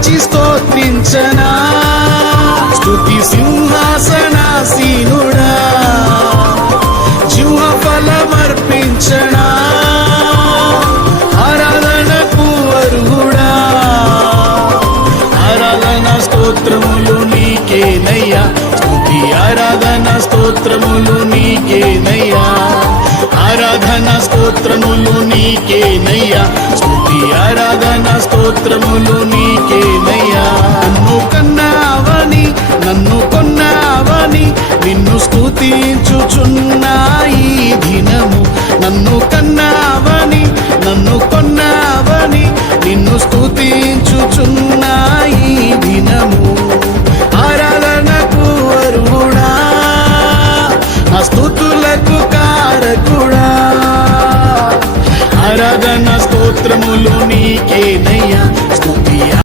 స్తుతించి స్తోత్రించనా, స్తుతి సింహాసనాసీనుడా, జీవ ఫలమర్పించనా, ఆరాధనకు అర్హుడా. ఆరాధన స్తోత్రములు నీకేనయ్యా, స్తుతి ఆరాధన స్తోత్రములు నీకేనయ్యా, ఆరాధన స్తోత్రములు నీకేనయ్యా, స్తుతి ఆరాధన స్తోత్రములు నీకేనయ్యా. నన్ను కన్నావని నన్ను కొన్నావని నిన్ను స్తుతించుచున్నా ఈ దినము, నన్ను కన్నావని నన్ను కొన్నావని నిన్ను స్తుతి